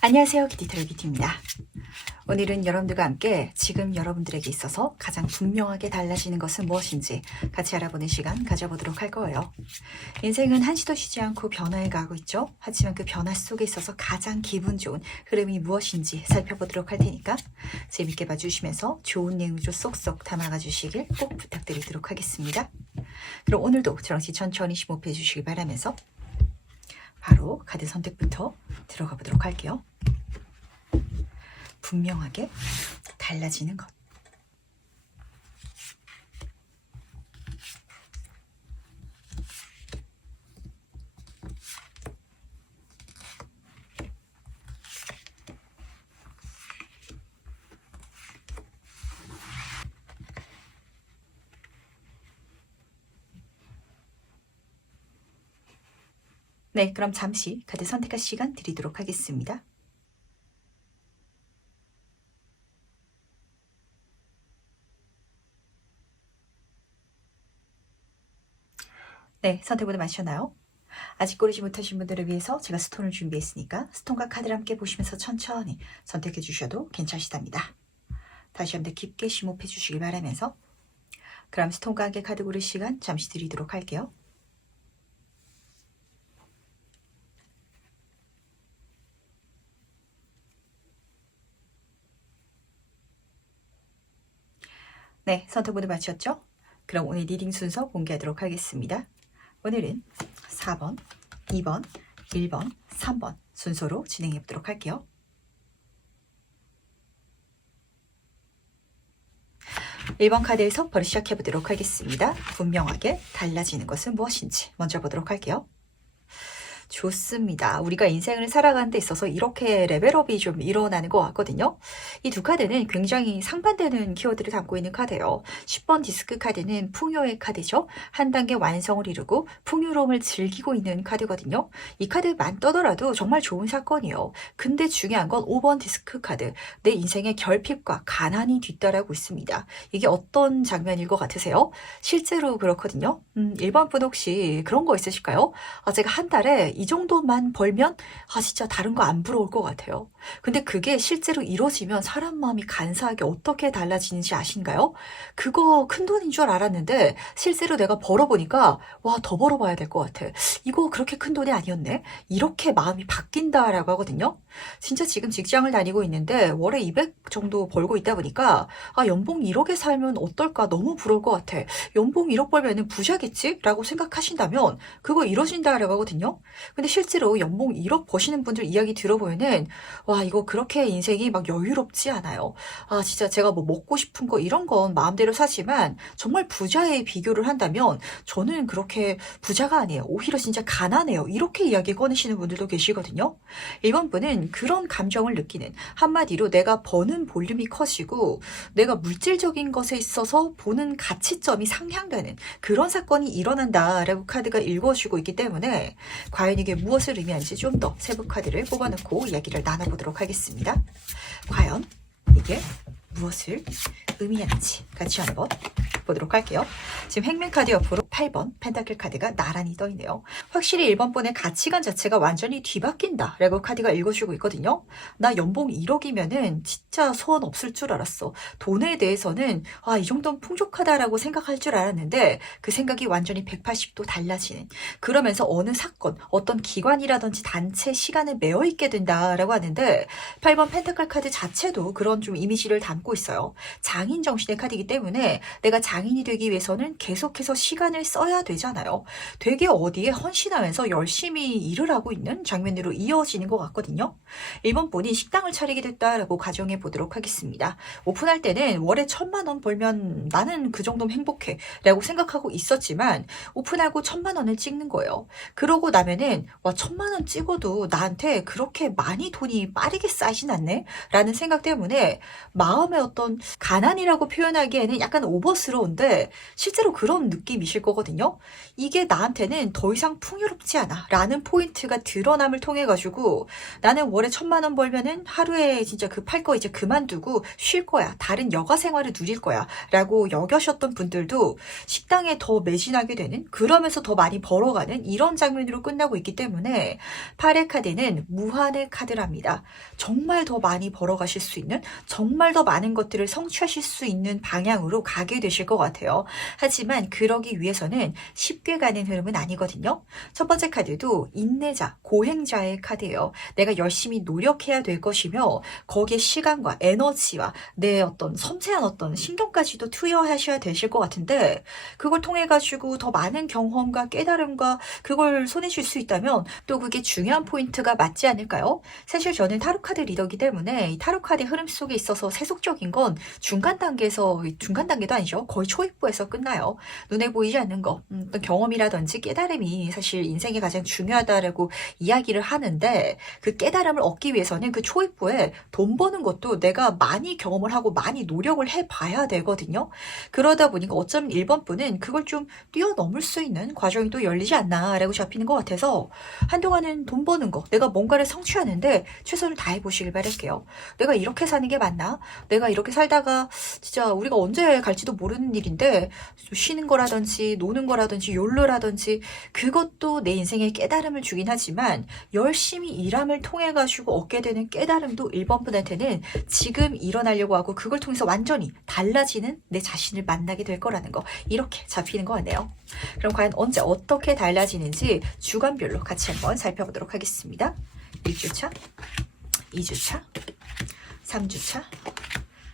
안녕하세요. 기티트로기티입니다. 오늘은 여러분들과 함께 지금 여러분들에게 있어서 가장 분명하게 달라지는 것은 무엇인지 같이 알아보는 시간 가져보도록 할 거예요. 인생은 한시도 쉬지 않고 변화해 가고 있죠. 하지만 그 변화 속에 있어서 가장 기분 좋은 흐름이 무엇인지 살펴보도록 할 테니까 재밌게 봐주시면서 좋은 내용을 좀 쏙쏙 담아가 주시길 꼭 부탁드리도록 하겠습니다. 그럼 오늘도 저랑 천천히 심호흡해 주시길 바라면서 바로 카드 선택부터 들어가 보도록 할게요. 분명하게 달라지는 것. 네, 그럼 잠시 카드 선택할 시간 드리도록 하겠습니다. 네, 선택 모두 마셨나요? 아직 고르지 못하신 분들을 위해서 제가 스톤을 준비했으니까 스톤과 카드를 함께 보시면서 천천히 선택해 주셔도 괜찮으시답니다. 다시 한번 깊게 심호흡해 주시길 바라면서 그럼 스톤과 함께 카드 고를 시간 잠시 드리도록 할게요. 네, 선택 모두 마쳤죠? 그럼 오늘 리딩 순서 공개하도록 하겠습니다. 오늘은 4번, 2번, 1번, 3번 순서로 진행해 보도록 할게요. (1번) 카드에서 바로 시작해 보도록 하겠습니다. 분명하게 달라지는 것은 무엇인지 먼저 보도록 할게요. 좋습니다. 우리가 인생을 살아가는 데 있어서 이렇게 레벨업이 좀 일어나는 것 같거든요. 이 두 카드는 굉장히 상반되는 키워드를 담고 있는 카드예요. 10번 디스크 카드는 풍요의 카드죠. 한 단계 완성을 이루고 풍요로움을 즐기고 있는 카드거든요. 이 카드만 떠더라도 정말 좋은 사건이에요. 근데 중요한 건 5번 디스크 카드. 내 인생의 결핍과 가난이 뒤따르고 있습니다. 이게 어떤 장면일 것 같으세요? 실제로 그렇거든요. 1번 분 혹시 그런 거 있으실까요? 제가 한 달에 이 정도만 벌면 진짜 다른 거 안 부러울 것 같아요. 근데 그게 실제로 이루어지면 사람 마음이 간사하게 어떻게 달라지는지 아신가요? 그거 큰 돈인 줄 알았는데 실제로 내가 벌어보니까 와, 더 벌어봐야 될 것 같아. 이거 그렇게 큰 돈이 아니었네. 이렇게 마음이 바뀐다라고 하거든요. 진짜 지금 직장을 다니고 있는데 월에 200 정도 벌고 있다 보니까 연봉 1억에 살면 어떨까 너무 부러울 것 같아. 연봉 1억 벌면 부자겠지? 라고 생각하신다면 그거 이루어진다라고 하거든요. 근데 실제로 연봉 1억 버시는 분들 이야기 들어보면은 와, 이거 그렇게 인생이 막 여유롭지 않아요. 진짜 제가 뭐 먹고 싶은 거 이런 건 마음대로 사지만 정말 부자에 비교를 한다면 저는 그렇게 부자가 아니에요. 오히려 진짜 가난해요. 이렇게 이야기 꺼내시는 분들도 계시거든요. 1번 분은 그런 감정을 느끼는, 한마디로 내가 버는 볼륨이 커지고 내가 물질적인 것에 있어서 보는 가치점이 상향되는 그런 사건이 일어난다라고 카드가 읽어주고 있기 때문에 과연 이게 무엇을 의미하는지 좀 더 세부 카드를 뽑아놓고 이야기를 나눠보도록 하겠습니다. 과연 이게 무엇을 의미하는지 같이 한번 보도록 할게요. 지금 행맨 카드 옆으로 8번 펜타클 카드가 나란히 떠있네요. 확실히 1번 분의 가치관 자체가 완전히 뒤바뀐다 라고 카드가 읽어주고 있거든요. 나 연봉 1억이면은 진짜 소원 없을 줄 알았어. 돈에 대해서는 이 정도는 풍족하다라고 생각할 줄 알았는데 그 생각이 완전히 180도 달라지는, 그러면서 어느 사건, 어떤 기관이라든지 단체 시간에 매여 있게 된다라고 하는데 8번 펜타클 카드 자체도 그런 좀 이미지를 담고 있어요. 장인 정신의 카드이기 때문에 내가 장인이 되기 위해서는 계속해서 시간을 써야 되잖아요. 되게 어디에 헌신하면서 열심히 일을 하고 있는 장면으로 이어지는 것 같거든요. 1번 분이 식당을 차리게 됐다라고 가정해 보도록 하겠습니다. 오픈할 때는 월에 1,000만 원 벌면 나는 그 정도면 행복해 라고 생각하고 있었지만 오픈하고 1,000만 원을 찍는 거예요. 그러고 나면은 1,000만 원 찍어도 나한테 그렇게 많이 돈이 빠르게 쌓이진 않네 라는 생각 때문에 마음의 어떤 가난이 무한이라고 표현하기에는 약간 오버스러운데 실제로 그런 느낌이실 거거든요. 이게 나한테는 더 이상 풍요롭지 않아 라는 포인트가 드러남을 통해 가지고 나는 월에 1,000만 원 벌면은 하루에 진짜 그 팔 거 이제 그만두고 쉴 거야. 다른 여가 생활을 누릴 거야. 라고 여겨셨던 분들도 식당에 더 매진하게 되는, 그러면서 더 많이 벌어가는 이런 장면으로 끝나고 있기 때문에 8의 카드는 무한의 카드랍니다. 정말 더 많이 벌어가실 수 있는, 정말 더 많은 것들을 성취하실 수 있는 방향으로 가게 되실 것 같아요. 하지만 그러기 위해서는 쉽게 가는 흐름은 아니거든요. 첫 번째 카드도 인내자, 고행자의 카드예요. 내가 열심히 노력해야 될 것이며 거기에 시간과 에너지와 내 어떤 섬세한 어떤 신경까지도 투여하셔야 되실 것 같은데, 그걸 통해 가지고 더 많은 경험과 깨달음과 그걸 손에 쥘 수 있다면 또 그게 중요한 포인트가 맞지 않을까요? 사실 저는 타로카드 리더이기 때문에 이 타로카드 흐름 속에 있어서 세속적인 건 중간 단계도 아니죠. 거의 초입부에서 끝나요. 눈에 보이지 않는 거, 어떤 경험이라든지 깨달음이 사실 인생에 가장 중요하다라고 이야기를 하는데, 그 깨달음을 얻기 위해서는 그 초입부에 돈 버는 것도 내가 많이 경험을 하고 많이 노력을 해봐야 되거든요. 그러다 보니까 어쩌면 1번 분은 그걸 좀 뛰어넘을 수 있는 과정이 또 열리지 않나라고 잡히는 것 같아서, 한동안은 돈 버는 거, 내가 뭔가를 성취하는데 최선을 다해 보시길 바랄게요. 내가 이렇게 사는 게 맞나? 내가 이렇게 살다가 진짜 우리가 언제 갈지도 모르는 일인데 쉬는 거라든지 노는 거라든지 욜로라든지, 그것도 내 인생에 깨달음을 주긴 하지만 열심히 일함을 통해 가지고 얻게 되는 깨달음도 1번 분한테는 지금 일어나려고 하고 그걸 통해서 완전히 달라지는 내 자신을 만나게 될 거라는 거, 이렇게 잡히는 것 같네요. 그럼 과연 언제 어떻게 달라지는지 주간별로 같이 한번 살펴보도록 하겠습니다. 1주차, 2주차, 3주차,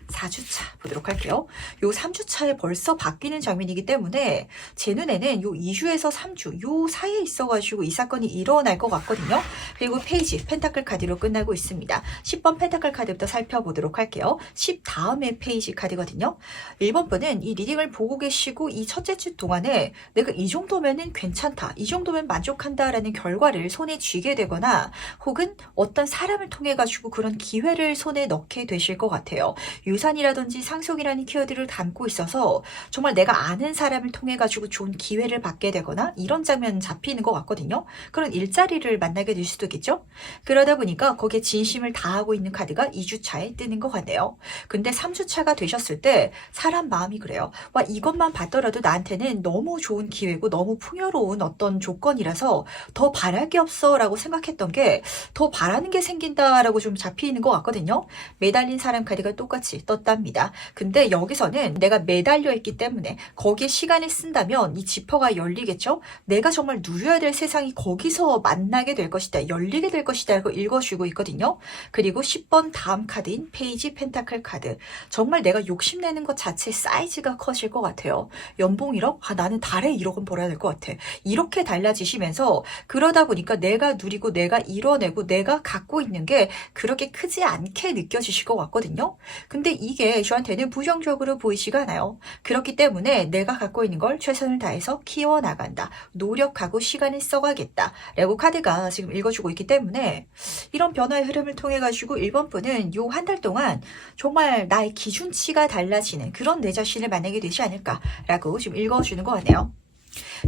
4주차 보도록 할게요. 요 3주차에 벌써 바뀌는 장면이기 때문에 제 눈에는 요 2주에서 3주 요 사이에 있어가지고 이 사건이 일어날 것 같거든요. 그리고 페이지 펜타클 카드로 끝나고 있습니다. 10번 펜타클 카드부터 살펴보도록 할게요. 10 다음에 페이지 카드거든요. 1번 분은 이 리딩을 보고 계시고 이 첫째 주 동안에 내가 이 정도면은 괜찮다, 이 정도면 만족한다라는 결과를 손에 쥐게 되거나 혹은 어떤 사람을 통해 가지고 그런 기회를 손에 넣게 되실 것 같아요. 유산이라든지 상속이라는 키워드를 담고 있어서 정말 내가 아는 사람을 통해 가지고 좋은 기회를 받게 되거나 이런 장면 잡히는 것 같거든요. 그런 일자리를 만나게 될 수도 있겠죠. 그러다 보니까 거기에 진심을 다하고 있는 카드가 2주차에 뜨는 것 같네요. 근데 3주차가 되셨을 때 사람 마음이 그래요. 와, 이것만 봤더라도 나한테는 너무 좋은 기회고 너무 풍요로운 어떤 조건이라서 더 바랄 게 없어 라고 생각했던 게 더 바라는 게 생긴다라고 좀 잡히는 것 같거든요. 매달린 사람 카드가 똑같이 떴답니다. 근데 여기서는 내가 매달려 있기 때문에 거기에 시간을 쓴다면 이 지퍼가 열리겠죠? 내가 정말 누려야 될 세상이 거기서 만나게 될 것이다, 열리게 될 것이다 라고 읽어주고 있거든요. 그리고 10번 다음 카드인 페이지 펜타클 카드, 정말 내가 욕심내는 것 자체 사이즈가 커질 것 같아요. 연봉 1억? 아, 나는 달에 1억은 벌어야 될 것 같아. 이렇게 달라지시면서 그러다 보니까 내가 누리고 내가 이뤄내고 내가 갖고 있는 게 그렇게 크지 않게 느껴지실 것 같거든요. 근데 이게 저한테는 부정적으로 보이지가 않아요. 그렇기 때문에 내가 갖고 있는 걸 최선을 다해서 키워나간다, 노력하고 시간을 써가겠다 라고 카드가 지금 읽어주고 있기 때문에 이런 변화의 흐름을 통해 가지고 1번 분은 요 한 달 동안 정말 나의 기준치가 달라지는 그런 내 자신을 만나게 되지 않을까라고 지금 읽어주는 것 같네요.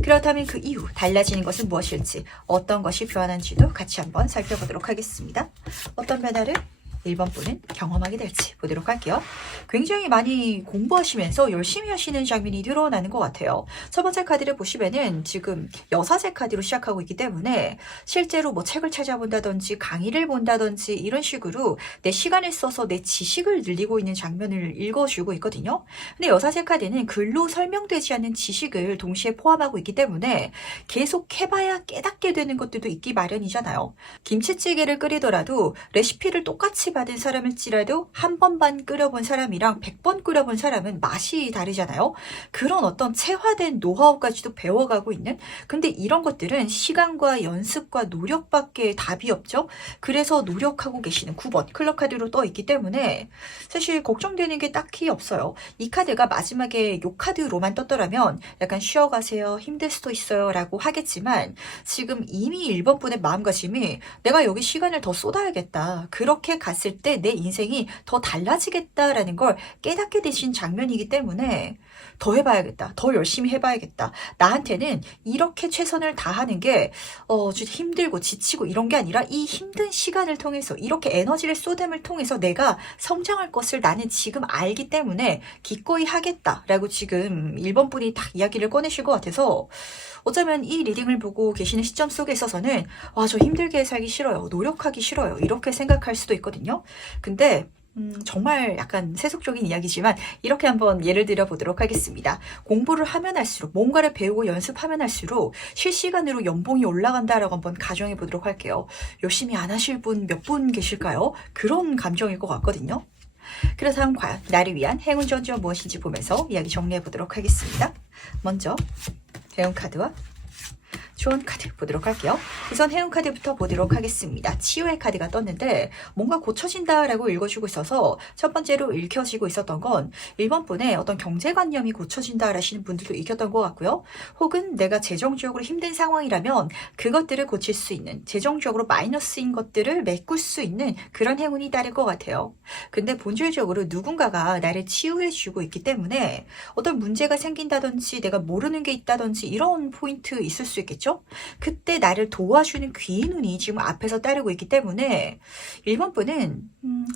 그렇다면 그 이후 달라지는 것은 무엇일지, 어떤 것이 변하는지도 같이 한번 살펴보도록 하겠습니다. 어떤 변화를 1번 분은 경험하게 될지 보도록 할게요. 굉장히 많이 공부하시면서 열심히 하시는 장면이 드러나는 것 같아요. 첫 번째 카드를 보시면은 지금 여사제 카드로 시작하고 있기 때문에 실제로 뭐 책을 찾아본다든지 강의를 본다든지 이런 식으로 내 시간을 써서 내 지식을 늘리고 있는 장면을 읽어주고 있거든요. 근데 여사제 카드는 글로 설명되지 않는 지식을 동시에 포함하고 있기 때문에 계속 해봐야 깨닫게 되는 것들도 있기 마련이잖아요. 김치찌개를 끓이더라도 레시피를 똑같이 받은 사람일지라도 한 번만 끓여본 사람이랑 100번 끓여본 사람은 맛이 다르잖아요. 그런 어떤 체화된 노하우까지도 배워가고 있는, 근데 이런 것들은 시간과 연습과 노력밖에 답이 없죠. 그래서 노력하고 계시는 9번 클럽 카드로 떠 있기 때문에 사실 걱정되는 게 딱히 없어요. 이 카드가 마지막에 요 카드로만 떴더라면 약간 쉬어가세요, 힘들 수도 있어요 라고 하겠지만, 지금 이미 1번 분의 마음가짐이 내가 여기 시간을 더 쏟아야겠다, 그렇게 갔을 봤을 때 내 인생이 더 달라지겠다라는 걸 깨닫게 되신 장면이기 때문에 더 해봐야겠다. 더 열심히 해봐야겠다. 나한테는 이렇게 최선을 다하는 게 좀 힘들고 지치고 이런 게 아니라 이 힘든 시간을 통해서 이렇게 에너지를 쏟음을 통해서 내가 성장할 것을 나는 지금 알기 때문에 기꺼이 하겠다라고 지금 1번 분이 딱 이야기를 꺼내실 것 같아서 어쩌면 이 리딩을 보고 계시는 시점 속에 있어서는 와, 저 힘들게 살기 싫어요. 노력하기 싫어요. 이렇게 생각할 수도 있거든요. 근데 정말 약간 세속적인 이야기지만 이렇게 한번 예를 들어 보도록 하겠습니다. 공부를 하면 할수록 뭔가를 배우고 연습하면 할수록 실시간으로 연봉이 올라간다라고 한번 가정해 보도록 할게요. 열심히 안 하실 분 몇 분 계실까요? 그런 감정일 것 같거든요. 그렇다면 과연 나를 위한 행운 전주가 무엇인지 보면서 이야기 정리해 보도록 하겠습니다. 먼저 행운 카드와 조언 카드 보도록 할게요. 우선 행운 카드부터 보도록 하겠습니다. 치유의 카드가 떴는데 뭔가 고쳐진다라고 읽어주고 있어서 첫 번째로 읽혀지고 있었던 건 1번 분의 어떤 경제관념이 고쳐진다라시는 분들도 읽혔던 것 같고요. 혹은 내가 재정적으로 힘든 상황이라면 그것들을 고칠 수 있는, 재정적으로 마이너스인 것들을 메꿀 수 있는 그런 행운이 따를 것 같아요. 근데 본질적으로 누군가가 나를 치유해주고 있기 때문에 어떤 문제가 생긴다든지 내가 모르는 게 있다든지 이런 포인트 있을 수 있겠죠. 그때 나를 도와주는 귀인 운이 지금 앞에서 따르고 있기 때문에 1번 분은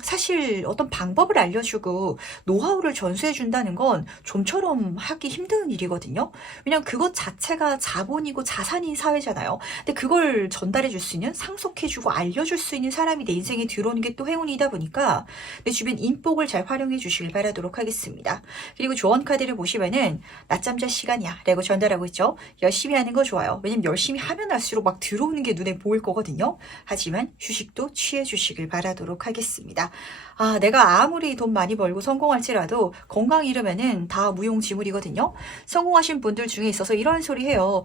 사실 어떤 방법을 알려주고 노하우를 전수해준다는 건 좀처럼 하기 힘든 일이거든요. 왜냐면 그것 자체가 자본이고 자산인 사회잖아요. 근데 그걸 전달해줄 수 있는, 상속해주고 알려줄 수 있는 사람이 내 인생에 들어오는 게 또 행운이다 보니까 내 주변 인복을 잘 활용해 주시길 바라도록 하겠습니다. 그리고 조언 카드를 보시면은 낮잠 잘 시간이야 라고 전달하고 있죠. 열심히 하는 거 좋아요. 왜냐면 열심히 하면 할수록 막 들어오는 게 눈에 보일 거거든요. 하지만 휴식도 취해 주시길 바라도록 하겠습니다. 아, 내가 아무리 돈 많이 벌고 성공할지라도 건강 잃으면은 다 무용지물이거든요. 성공하신 분들 중에 있어서 이런 소리 해요.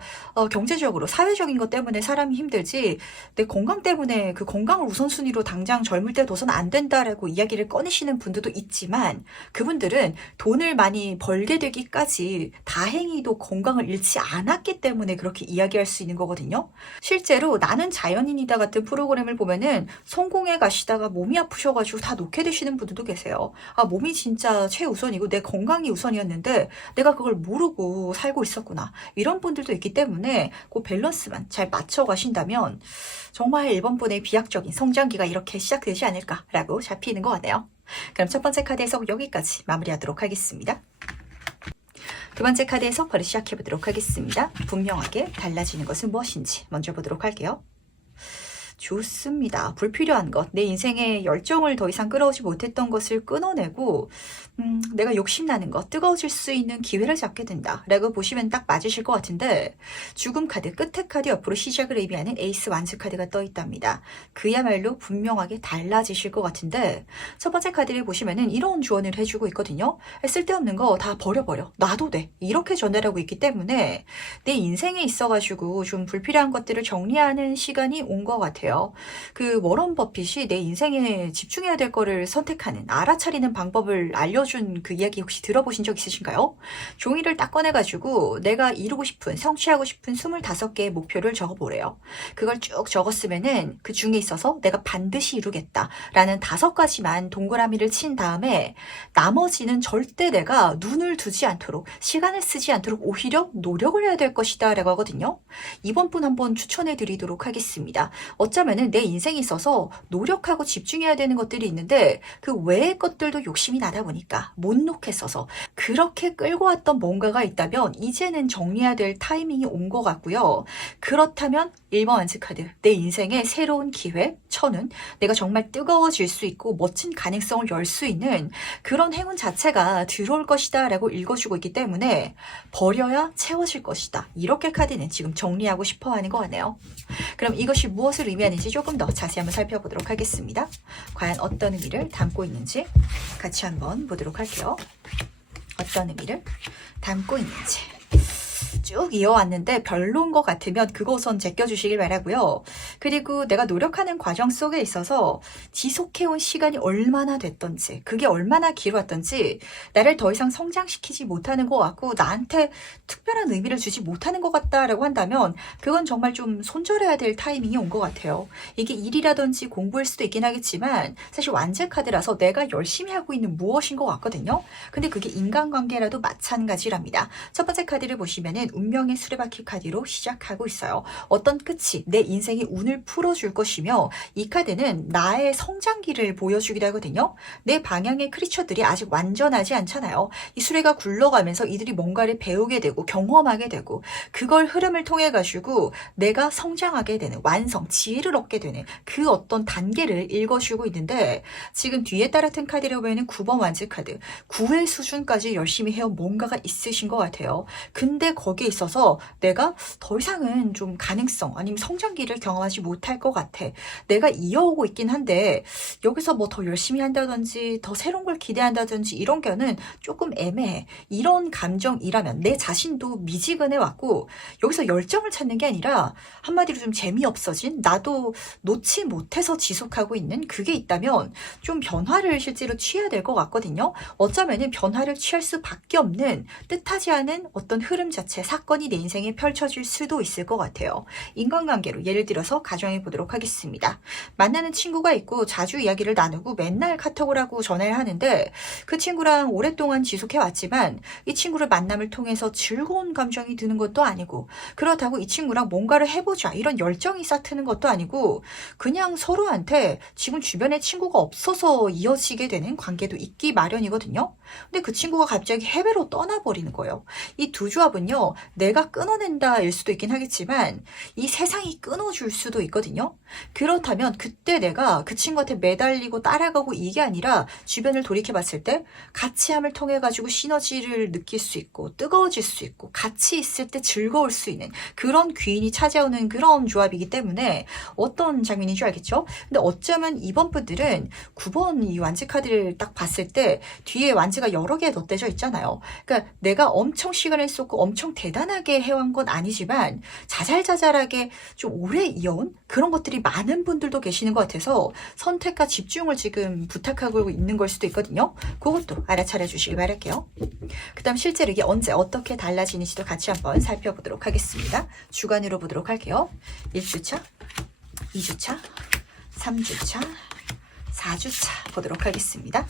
경제적으로, 사회적인 것 때문에 사람이 힘들지 내 건강 때문에 그 건강을 우선순위로 당장 젊을 때 둬선 안 된다라고 이야기를 꺼내시는 분들도 있지만 그분들은 돈을 많이 벌게 되기까지 다행히도 건강을 잃지 않았기 때문에 그렇게 이야기할 수 있는 거거든요. 실제로 나는 자연인이다 같은 프로그램을 보면은 성공해 가시다가 몸이 아프셔가지고 다 놓게 되시는 분들도 계세요. 아, 몸이 진짜 최우선이고 내 건강이 우선이었는데 내가 그걸 모르고 살고 있었구나. 이런 분들도 있기 때문에 그 밸런스만 잘 맞춰 가신다면 정말 1번 분의 비약적인 성장기가 이렇게 시작되지 않을까라고 잡히는 것 같네요. 그럼 첫 번째 카드 해석 여기까지 마무리하도록 하겠습니다. 두 번째 카드 해석 바로 시작해보도록 하겠습니다. 분명하게 달라지는 것은 무엇인지 먼저 보도록 할게요. 좋습니다. 불필요한 것, 내 인생에 열정을 더 이상 끌어오지 못했던 것을 끊어내고 내가 욕심나는 것, 뜨거워질 수 있는 기회를 잡게 된다 라고 보시면 딱 맞으실 것 같은데 죽음 카드, 끝의 카드 옆으로 시작을 의미하는 에이스 완스 카드가 떠 있답니다. 그야말로 분명하게 달라지실 것 같은데 첫 번째 카드를 보시면은 이런 조언을 해주고 있거든요. 쓸데없는 거 다 버려버려. 놔도 돼. 이렇게 전달하고 있기 때문에 내 인생에 있어가지고 좀 불필요한 것들을 정리하는 시간이 온 것 같아요. 그 워런 버핏이 내 인생에 집중해야 될 거를 선택하는, 알아차리는 방법을 알려준 그 이야기 혹시 들어보신 적 있으신가요? 종이를 딱 꺼내가지고 내가 이루고 싶은, 성취하고 싶은 25개의 목표를 적어보래요. 그걸 쭉 적었으면은 그 중에 있어서 내가 반드시 이루겠다라는 5가지만 동그라미를 친 다음에 나머지는 절대 내가 눈을 두지 않도록, 시간을 쓰지 않도록 오히려 노력을 해야 될 것이다 라고 하거든요. 이번 분 한번 추천해 드리도록 하겠습니다. 어쩌면은 내 인생에 있어서 노력하고 집중해야 되는 것들이 있는데 그 외의 것들도 욕심이 나다 보니까 못 놓겠어서 그렇게 끌고 왔던 뭔가가 있다면 이제는 정리해야 될 타이밍이 온 것 같고요. 그렇다면 1번 완스카드, 내 인생의 새로운 기회, 천운, 내가 정말 뜨거워질 수 있고 멋진 가능성을 열 수 있는 그런 행운 자체가 들어올 것이다 라고 읽어주고 있기 때문에 버려야 채워질 것이다. 이렇게 카드는 지금 정리하고 싶어 하는 것 같네요. 그럼 이것이 무엇을 의미하는지 조금 더 자세히 한번 살펴보도록 하겠습니다. 과연 어떤 의미를 담고 있는지 같이 한번 보도록 할게요. 어떤 의미를 담고 있는지. 쭉 이어왔는데 별로인 것 같으면 그거 우선 제껴주시길 바라고요. 그리고 내가 노력하는 과정 속에 있어서 지속해온 시간이 얼마나 됐던지, 그게 얼마나 길었던지, 나를 더 이상 성장시키지 못하는 것 같고 나한테 특별한 의미를 주지 못하는 것 같다라고 한다면 그건 정말 좀 손절해야 될 타이밍이 온 것 같아요. 이게 일이라든지 공부일 수도 있긴 하겠지만 사실 완제 카드라서 내가 열심히 하고 있는 무엇인 것 같거든요. 근데 그게 인간관계라도 마찬가지랍니다. 첫 번째 카드를 보시면은 운명의 수레바퀴 카드로 시작하고 있어요. 어떤 끝이 내 인생의 운을 풀어줄 것이며 이 카드는 나의 성장기를 보여주기도 하거든요. 내 방향의 크리처들이 아직 완전하지 않잖아요. 이 수레가 굴러가면서 이들이 뭔가를 배우게 되고 경험하게 되고 그걸 흐름을 통해 가지고 내가 성장하게 되는 완성, 지혜를 얻게 되는 그 어떤 단계를 읽어주고 있는데 지금 뒤에 따랐던 카드를 보면 9번 완즈 카드 9의 수준까지 열심히 해온 뭔가가 있으신 것 같아요. 근데 거기에 있어서 내가 더 이상은 좀 가능성 아니면 성장기를 경험하지 못할 것 같아. 내가 이어오고 있긴 한데 여기서 뭐 더 열심히 한다든지 더 새로운 걸 기대한다든지 이런 거는 조금 애매해. 이런 감정이라면 내 자신도 미지근해 왔고 여기서 열정을 찾는 게 아니라 한마디로 좀 재미없어진 나도 놓지 못해서 지속하고 있는 그게 있다면 좀 변화를 실제로 취해야 될 것 같거든요. 어쩌면은 변화를 취할 수밖에 없는 뜻하지 않은 어떤 흐름 자체, 사건이 내 인생에 펼쳐질 수도 있을 것 같아요. 인간관계로 예를 들어서 가정해 보도록 하겠습니다. 만나는 친구가 있고 자주 이야기를 나누고 맨날 카톡을 하고 전화를 하는데 그 친구랑 오랫동안 지속해 왔지만 이 친구를 만남을 통해서 즐거운 감정이 드는 것도 아니고 그렇다고 이 친구랑 뭔가를 해보자 이런 열정이 싹트는 것도 아니고 그냥 서로한테 지금 주변에 친구가 없어서 이어지게 되는 관계도 있기 마련이거든요. 근데 그 친구가 갑자기 해외로 떠나버리는 거예요. 이 두 조합은요, 내가 끊어낸다일 수도 있긴 하겠지만 이 세상이 끊어줄 수도 있거든요. 그렇다면 그때 내가 그 친구한테 매달리고 따라가고 이게 아니라 주변을 돌이켜봤을 때 같이함을 통해 가지고 시너지를 느낄 수 있고 뜨거워질 수 있고 같이 있을 때 즐거울 수 있는 그런 귀인이 찾아오는 그런 조합이기 때문에 어떤 장면인 줄 알겠죠? 근데 어쩌면 이번 분들은 9번 이 완즈 카드를 딱 봤을 때 뒤에 완즈가 여러 개 덧대져 있잖아요. 그러니까 내가 엄청 시간을 쏟고 엄청 대단하게 해온 건 아니지만 자잘자잘하게 좀 오래 이어온 그런 것들이 많은 분들도 계시는 것 같아서 선택과 집중을 지금 부탁하고 있는 걸 수도 있거든요. 그것도 알아차려 주시길 바랄게요. 그 다음 실제로 이게 언제 어떻게 달라지는지도 같이 한번 살펴보도록 하겠습니다. 주간으로 보도록 할게요. 1주차, 2주차, 3주차, 4주차 보도록 하겠습니다.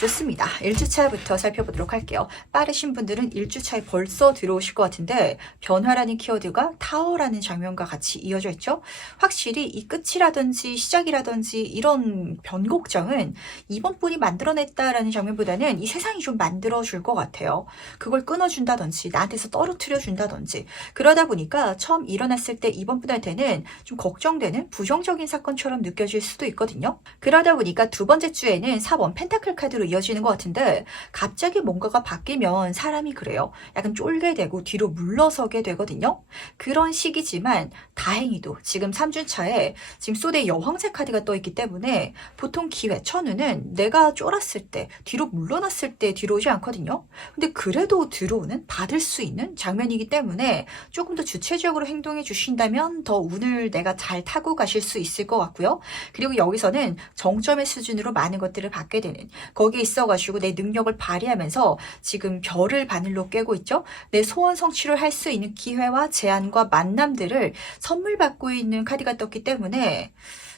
좋습니다. 1주차부터 살펴보도록 할게요. 빠르신 분들은 1주차에 벌써 들어오실 것 같은데 변화라는 키워드가 타워라는 장면과 같이 이어져 있죠. 확실히 이 끝이라든지 시작이라든지 이런 변곡점은 이번 분이 만들어냈다라는 장면보다는 이 세상이 좀 만들어줄 것 같아요. 그걸 끊어준다든지 나한테서 떨어뜨려 준다든지 그러다 보니까 처음 일어났을 때 이번 분한테는 좀 걱정되는 부정적인 사건처럼 느껴질 수도 있거든요. 그러다 보니까 두 번째 주에는 4번 펜타클 카드로 이어지는 것 같은데 갑자기 뭔가가 바뀌면 사람이 그래요. 약간 쫄게 되고 뒤로 물러서게 되거든요. 그런 시기지만 다행히도 지금 3주차에 지금 소대의 여황색 카드가 떠있기 때문에 보통 기회, 천우는 내가 쫄았을 때, 뒤로 물러났을 때 뒤로 오지 않거든요. 근데 그래도 들어오는, 받을 수 있는 장면이기 때문에 조금 더 주체적으로 행동해 주신다면 더 운을 내가 잘 타고 가실 수 있을 것 같고요. 그리고 여기서는 정점의 수준으로 많은 것들을 받게 되는 거기에 있어가지고 내 능력을 발휘하면서 지금 별을 바늘로 꿰고 있죠. 내 소원 성취를 할 수 있는 기회와 제안과 만남들을 선물 받고 있는 카드가 떴기 때문에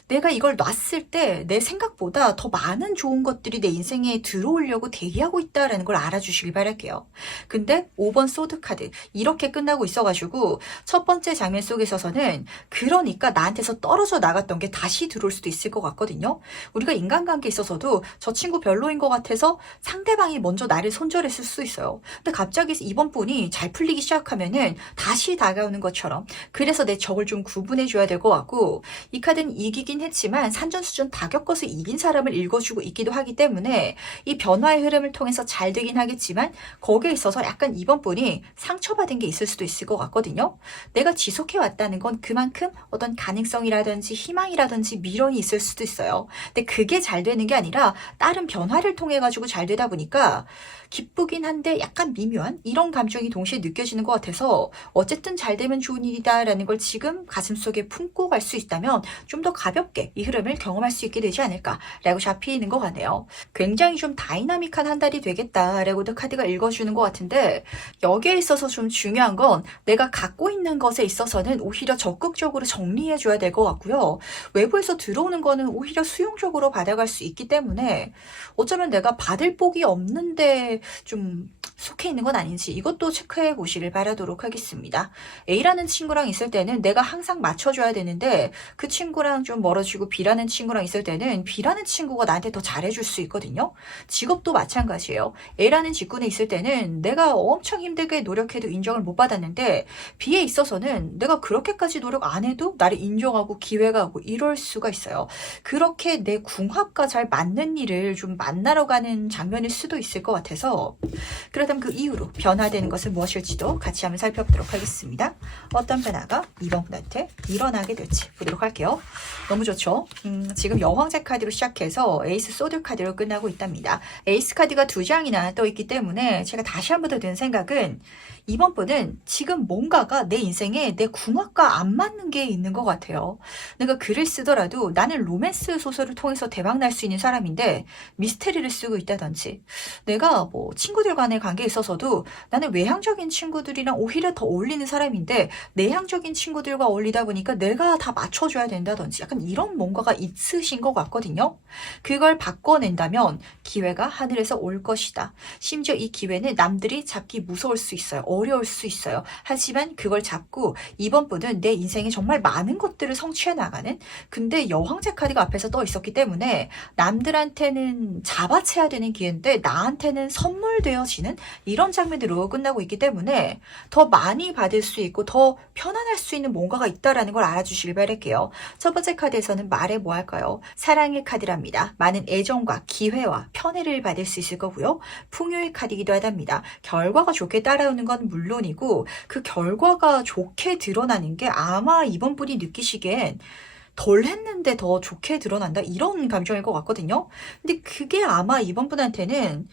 내가 이걸 놨을 때 내 생각보다 더 많은 좋은 것들이 내 인생에 들어오려고 대기하고 있다는 걸 알아주시길 바랄게요. 근데 5번 소드 카드 이렇게 끝나고 있어가지고 첫 번째 장면 속에 있어서는 그러니까 나한테서 떨어져 나갔던 게 다시 들어올 수도 있을 것 같거든요. 우리가 인간관계에 있어서도 저 친구 별로인 것 같아서 상대방이 먼저 나를 손절했을 수 있어요. 근데 갑자기 이번 분이 잘 풀리기 시작하면은 다시 다가오는 것처럼 그래서 내 적을 좀 구분해 줘야 될 것 같고 이 카드는 이기긴 어렵긴 했지만 산전수전 다 겪어서 이긴 사람을 읽어주고 있기도 하기 때문에 이 변화의 흐름을 통해서 잘 되긴 하겠지만 거기에 있어서 약간 이번 분이 상처받은 게 있을 수도 있을 것 같거든요. 내가 지속해왔다는 건 그만큼 어떤 가능성이라든지 희망이라든지 미련이 있을 수도 있어요. 근데 그게 잘 되는 게 아니라 다른 변화를 통해 가지고 잘 되다 보니까 기쁘긴 한데 약간 미묘한 이런 감정이 동시에 느껴지는 것 같아서 어쨌든 잘 되면 좋은 일이다라는 걸 지금 가슴속에 품고 갈 수 있다면 좀 더 가볍게 이 흐름을 경험할 수 있게 되지 않을까라고 잡히는 것 같네요. 굉장히 좀 다이나믹한 한 달이 되겠다라고도 카드가 읽어주는 것 같은데 여기에 있어서 좀 중요한 건 내가 갖고 있는 것에 있어서는 오히려 적극적으로 정리해줘야 될 것 같고요. 외부에서 들어오는 거는 오히려 수용적으로 받아갈 수 있기 때문에 어쩌면 내가 받을 복이 없는데 좀 속해 있는 건 아닌지 이것도 체크해 보시길 바라도록 하겠습니다. A라는 친구랑 있을 때는 내가 항상 맞춰줘야 되는데 그 친구랑 좀 멀어지고 B라는 친구랑 있을 때는 B라는 친구가 나한테 더 잘해줄 수 있거든요. 직업도 마찬가지예요. A라는 직군에 있을 때는 내가 엄청 힘들게 노력해도 인정을 못 받았는데 B에 있어서는 내가 그렇게까지 노력 안 해도 나를 인정하고 기회가 오고 이럴 수가 있어요. 그렇게 내 궁합과 잘 맞는 일을 좀 만나러 가는 장면일 수도 있을 것 같아서 그러다면 그 이후로 변화되는 것은 무엇일지도 같이 한번 살펴보도록 하겠습니다. 어떤 변화가 이번 분한테 일어나게 될지 보도록 할게요. 너무 좋죠? 지금 여왕제 카드로 시작해서 에이스 소드 카드로 끝나고 있답니다. 에이스 카드가 2장이나 떠 있기 때문에 제가 다시 한 번 더 드는 생각은 이번 분은 지금 뭔가가 내 인생에 내 궁합과 안 맞는 게 있는 것 같아요. 내가 글을 쓰더라도 나는 로맨스 소설을 통해서 대박 날 수 있는 사람인데 미스테리를 쓰고 있다든지 내가 뭐 친구들 간의 관계에 있어서도 나는 외향적인 친구들이랑 오히려 더 어울리는 사람인데 내향적인 친구들과 어울리다 보니까 내가 다 맞춰줘야 된다든지 약간 이런 뭔가가 있으신 것 같거든요. 그걸 바꿔낸다면 기회가 하늘에서 올 것이다. 심지어 이 기회는 남들이 잡기 무서울 수 있어요. 어려울 수 있어요. 하지만 그걸 잡고 이번 분은 내 인생에 정말 많은 것들을 성취해 나가는 근데 여왕제 카드가 앞에서 떠 있었기 때문에 남들한테는 잡아채야 되는 기회인데 나한테는 선물되어지는 이런 장면으로 끝나고 있기 때문에 더 많이 받을 수 있고 더 편안할 수 있는 뭔가가 있다라는 걸 알아주시길 바랄게요. 첫 번째 카드에서는 말해 뭐 할까요? 사랑의 카드랍니다. 많은 애정과 기회와 편애를 받을 수 있을 거고요. 풍요의 카드이기도 하답니다. 결과가 좋게 따라오는 건 물론이고 그 결과가 좋게 드러나는 게 아마 이번 분이 느끼시기엔 덜 했는데 더 좋게 드러난다 이런 감정일 것 같거든요. 근데 그게 아마 이번 분한테는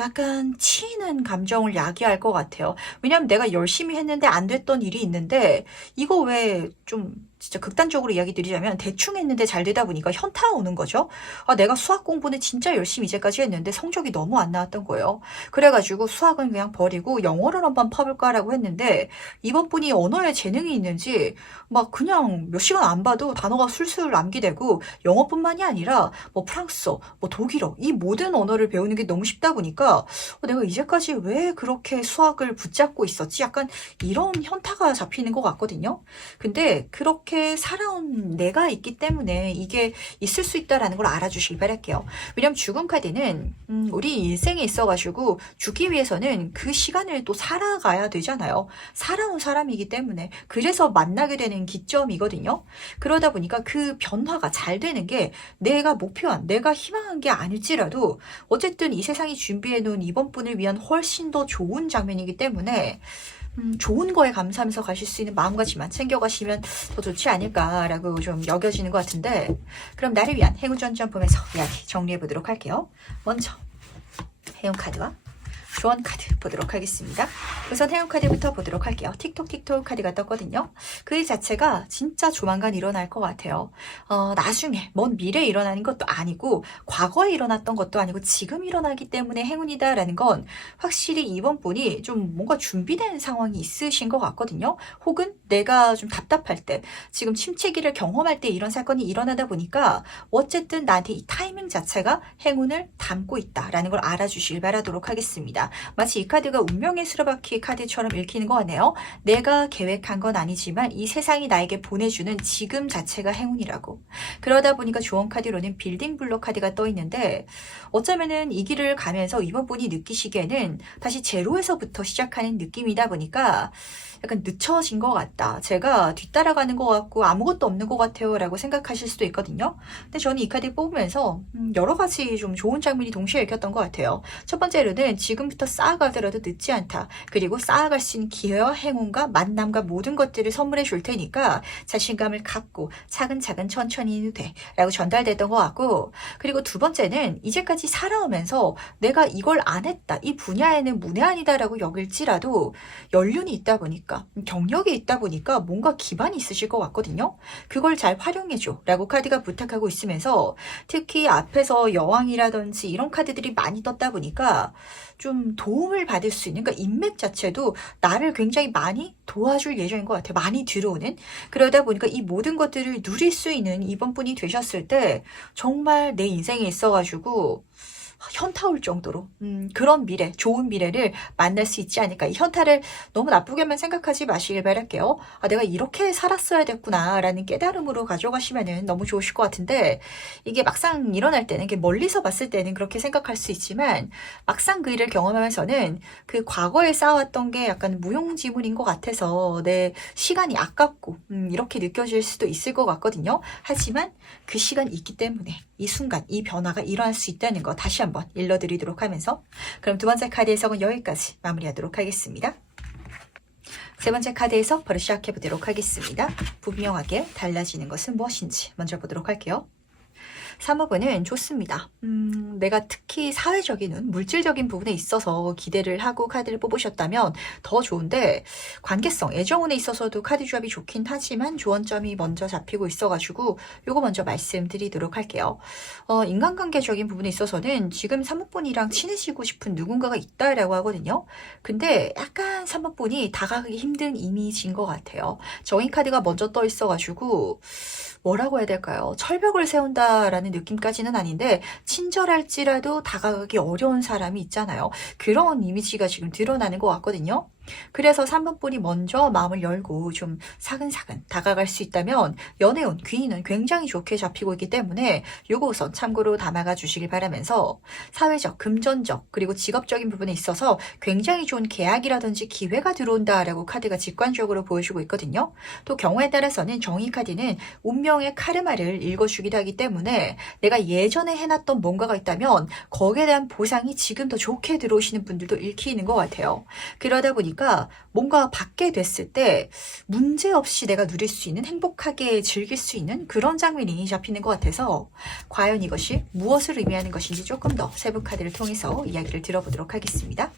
약간 치이는 감정을 야기할 것 같아요. 왜냐하면 내가 열심히 했는데 안 됐던 일이 있는데 이거 왜 좀 진짜 극단적으로 이야기 드리자면 대충 했는데 잘 되다 보니까 현타 오는 거죠. 아, 내가 수학 공부는 진짜 열심히 이제까지 했는데 성적이 너무 안 나왔던 거예요. 그래가지고 수학은 그냥 버리고 영어를 한번 파볼까라고 했는데 이번 분이 언어에 재능이 있는지 막 그냥 몇 시간 안 봐도 단어가 술술 암기되고 영어뿐만이 아니라 뭐 프랑스어, 뭐 독일어 이 모든 언어를 배우는 게 너무 쉽다 보니까 내가 이제까지 왜 그렇게 수학을 붙잡고 있었지? 약간 이런 현타가 잡히는 것 같거든요. 근데 그렇게 살아온 내가 있기 때문에 이게 있을 수 있다라는 걸 알아주시길 바랄게요. 왜냐면 죽음 카드는 우리 인생에 있어가지고 죽기 위해서는 그 시간을 또 살아가야 되잖아요. 살아온 사람이기 때문에 그래서 만나게 되는 기점이거든요. 그러다 보니까 그 변화가 잘 되는 게 내가 목표한 내가 희망한 게 아닐지라도 어쨌든 이 세상이 준비해 놓은 이번 분을 위한 훨씬 더 좋은 장면이기 때문에 좋은 거에 감사하면서 가실 수 있는 마음가짐만 챙겨가시면 더 좋지 않을까라고 좀 여겨지는 것 같은데 그럼 나를 위한 행운 전전 보면서 이야기 정리해 보도록 할게요. 먼저 행운 카드와 조언 카드 보도록 하겠습니다. 우선 행운 카드부터 보도록 할게요. 틱톡틱톡 카드가 떴거든요. 그 자체가 진짜 조만간 일어날 것 같아요. 나중에 먼 미래에 일어나는 것도 아니고 과거에 일어났던 것도 아니고 지금 일어나기 때문에 행운이다라는 건 확실히 이번 분이 좀 뭔가 준비된 상황이 있으신 것 같거든요. 혹은 내가 좀 답답할 때 지금 침체기를 경험할 때 이런 사건이 일어나다 보니까 어쨌든 나한테 이 타이밍 자체가 행운을 담고 있다라는 걸 알아주시길 바라도록 하겠습니다. 마치 이 카드가 운명의 수레바퀴 주사위 카드처럼 읽히는 것 같네요. 내가 계획한 건 아니지만 이 세상이 나에게 보내주는 지금 자체가 행운이라고. 그러다 보니까 조언 카드로는 빌딩 블록 카드가 떠 있는데 어쩌면은 이 길을 가면서 이번 분이 느끼시기에는 다시 제로에서부터 시작하는 느낌이다 보니까 약간 늦춰진 것 같다. 제가 뒤따라가는 것 같고 아무것도 없는 것 같아요 라고 생각하실 수도 있거든요. 근데 저는 이 카드 뽑으면서 여러 가지 좀 좋은 장면이 동시에 읽혔던 것 같아요. 첫 번째로는 지금부터 쌓아가더라도 늦지 않다. 그리고 쌓아갈 수 있는 기회와 행운과 만남과 모든 것들을 선물해 줄 테니까 자신감을 갖고 차근차근 천천히 해도 돼 라고 전달됐던 것 같고, 그리고 두 번째는 이제까지 살아오면서 내가 이걸 안 했다, 이 분야에는 문외한이다 라고 여길지라도 연륜이 있다 보니까 경력이 있다 보니까 뭔가 기반이 있으실 것 같거든요. 그걸 잘 활용해줘 라고 카드가 부탁하고 있으면서 특히 앞에서 여왕이라든지 이런 카드들이 많이 떴다 보니까 좀 도움을 받을 수 있는, 그러니까 인맥 자체도 나를 굉장히 많이 도와줄 예정인 것 같아요. 많이 들어오는. 그러다 보니까 이 모든 것들을 누릴 수 있는 이번 분이 되셨을 때 정말 내 인생에 있어가지고 현타 올 정도로 그런 미래, 좋은 미래를 만날 수 있지 않을까. 이 현타를 너무 나쁘게만 생각하지 마시길 바랄게요. 아, 내가 이렇게 살았어야 됐구나 라는 깨달음으로 가져가시면 너무 좋으실 것 같은데, 이게 막상 일어날 때는, 이게 멀리서 봤을 때는 그렇게 생각할 수 있지만 막상 그 일을 경험하면서는 그 과거에 쌓아왔던 게 약간 무용지물인 것 같아서 내 시간이 아깝고 이렇게 느껴질 수도 있을 것 같거든요. 하지만 그 시간이 있기 때문에 이 순간, 이 변화가 일어날 수 있다는 거 다시 한번 일러드리도록 하면서, 그럼 두 번째 카드 해석은 여기까지 마무리하도록 하겠습니다. 세 번째 카드 해석 바로 시작해 보도록 하겠습니다. 분명하게 달라지는 것은 무엇인지 먼저 보도록 할게요. 3호분은 좋습니다. 내가 특히 사회적인, 물질적인 부분에 있어서 기대를 하고 카드를 뽑으셨다면 더 좋은데, 관계성, 애정운에 있어서도 카드 조합이 좋긴 하지만 조언점이 먼저 잡히고 있어가지고 요거 먼저 말씀드리도록 할게요. 인간관계적인 부분에 있어서는 지금 3호분이랑 친해지고 싶은 누군가가 있다라고 하거든요. 근데 약간 3호분이 다가가기 힘든 이미지인 것 같아요. 정의 카드가 먼저 떠 있어가지고 뭐라고 해야 될까요? 철벽을 세운다라는 느낌까지는 아닌데 친절할지라도 다가가기 어려운 사람이 있잖아요. 그런 이미지가 지금 드러나는 것 같거든요. 그래서 3번분이 먼저 마음을 열고 좀 사근사근 다가갈 수 있다면 연애운, 귀인은 굉장히 좋게 잡히고 있기 때문에 요거 우선 참고로 담아가 주시길 바라면서, 사회적, 금전적, 그리고 직업적인 부분에 있어서 굉장히 좋은 계약이라든지 기회가 들어온다라고 카드가 직관적으로 보여주고 있거든요. 또 경우에 따라서는 정의 카드는 운명의 카르마를 읽어주기도 하기 때문에 내가 예전에 해놨던 뭔가가 있다면 거기에 대한 보상이 지금 더 좋게 들어오시는 분들도 읽히는 것 같아요. 그러다 보니까 뭔가 받게 됐을 때 문제없이 내가 누릴 수 있는, 행복하게 즐길 수 있는 그런 장면이 잡히는 것 같아서 과연 이것이 무엇을 의미하는 것인지 조금 더 세부 카드를 통해서 이야기를 들어보도록 하겠습니다.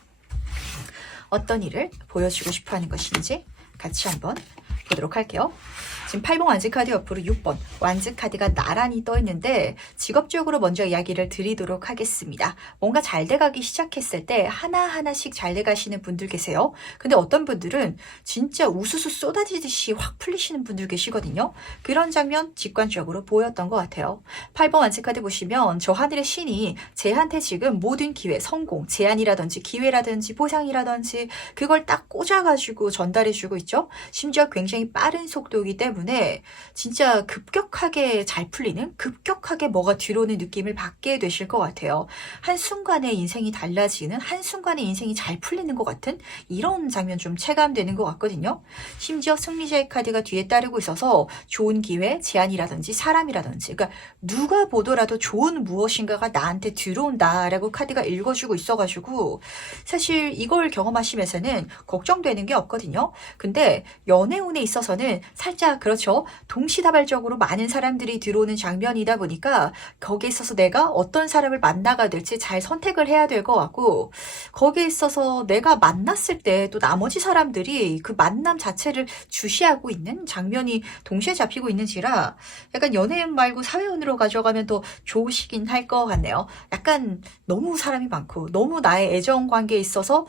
어떤 일을 보여주고 싶어 하는 것인지 같이 한번 보도록 할게요. 지금 8번 완즈 카드 옆으로 6번 완즈 카드가 나란히 떠 있는데 직업적으로 먼저 이야기를 드리도록 하겠습니다. 뭔가 잘 돼가기 시작했을 때 하나하나씩 잘 돼가시는 분들 계세요. 근데 어떤 분들은 진짜 우수수 쏟아지듯이 확 풀리시는 분들 계시거든요. 그런 장면 직관적으로 보였던 것 같아요. 8번 완즈 카드 보시면 저 하늘의 신이 쟤한테 지금 모든 기회, 성공, 제안이라든지 기회라든지 보상이라든지 그걸 딱 꽂아가지고 전달해주고 있죠. 심지어 굉장히 빠른 속도이기 때문에 진짜 급격하게 잘 풀리는, 급격하게 뭐가 들어오는 느낌을 받게 되실 것 같아요. 한순간에 인생이 달라지는, 한순간에 인생이 잘 풀리는 것 같은 이런 장면 좀 체감되는 것 같거든요. 심지어 승리자의 카드가 뒤에 따르고 있어서 좋은 기회, 제안이라든지 사람이라든지, 그러니까 누가 보더라도 좋은 무엇인가가 나한테 들어온다라고 카드가 읽어주고 있어가지고 사실 이걸 경험하시면서는 걱정되는 게 없거든요. 근데 연애운에 있어서는 살짝 그렇죠. 동시다발적으로 많은 사람들이 들어오는 장면이다 보니까 거기에 있어서 내가 어떤 사람을 만나가 될지 잘 선택을 해야 될 것 같고, 거기에 있어서 내가 만났을 때 또 나머지 사람들이 그 만남 자체를 주시하고 있는 장면이 동시에 잡히고 있는지라 약간 연애운 말고 사회운으로 가져가면 더 좋으시긴 할 것 같네요. 약간 너무 사람이 많고 너무 나의 애정 관계에 있어서